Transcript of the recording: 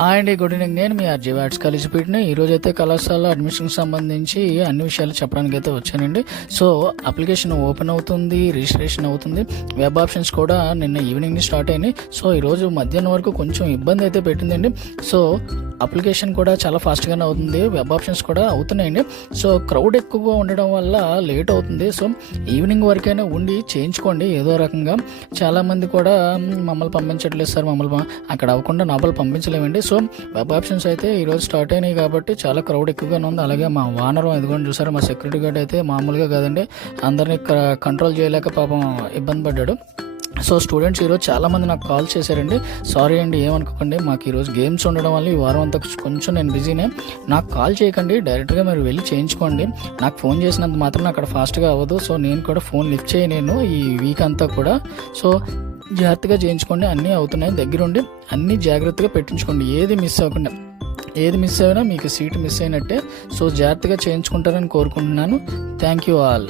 అండి, good evening. నేను మీ RG watts college పీట్ని. ఈరోజు అయితే కళాశాల అడ్మిషన్కి సంబంధించి అన్ని విషయాలు చెప్పడానికి అయితే వచ్చానండి. సో అప్లికేషన్ ఓపెన్ అవుతుంది, రిజిస్ట్రేషన్ అవుతుంది. వెబ్ ఆప్షన్స్ కూడా నిన్న ఈవినింగ్ స్టార్ట్ అయినాయి. సో ఈరోజు మధ్యాహ్నం వరకు కొంచెం ఇబ్బంది అయితే పెట్టిందండి. సో అప్లికేషన్ కూడా చాలా ఫాస్ట్గానే అవుతుంది, వెబ్ ఆప్షన్స్ కూడా అవుతున్నాయండి. సో క్రౌడ్ ఎక్కువగా ఉండడం వల్ల లేట్ అవుతుంది. సో ఈవినింగ్ వరకైనా ఉండి చేయించుకోండి ఏదో రకంగా. చాలామంది కూడా మమ్మల్ని పంపించట్లేదు సార్, అక్కడ అవ్వకుండా నాపలు పంపించలేమండి. సో వెబ్ ఆప్షన్స్ అయితే ఈరోజు స్టార్ట్ అయినాయి కాబట్టి చాలా క్రౌడ్ ఎక్కువగానే ఉంది. అలాగే మా వానరం ఎదుగుని చూసారు, మా సెక్యూరిటీ గార్డ్ అయితే మామూలుగా కాదండి, అందరినీ కంట్రోల్ చేయలేక పాపం ఇబ్బంది పడ్డాడు. సో స్టూడెంట్స్ ఈరోజు చాలామంది నాకు కాల్ చేశారండి. సారీ అండి, ఏమనుకోకండి, మాకు ఈరోజు గేమ్స్ ఉండడం వల్ల ఈ వారం అంతా కొంచెం నేను బిజీనే. నాకు కాల్ చేయకండి, డైరెక్ట్గా మీరు వెళ్ళి చేయించుకోండి. నాకు ఫోన్ చేసినంత మాత్రం అక్కడ ఫాస్ట్గా అవ్వదు. సో నేను కూడా ఫోన్ లిఫ్ట్ చేయలేను ఈ వీక్ అంతా కూడా. సో జాగ్రత్తగా చేయించుకోండి, అన్నీ అవుతున్నాయి. దగ్గరుండి అన్నీ జాగ్రత్తగా పెట్టించుకోండి, ఏది మిస్ అవ్వకుండా. ఏది మిస్ అయినా మీకు సీట్ మిస్ అయినట్టే. సో జాగ్రత్తగా చేయించుకుంటారని కోరుకుంటున్నాను. Thank you all.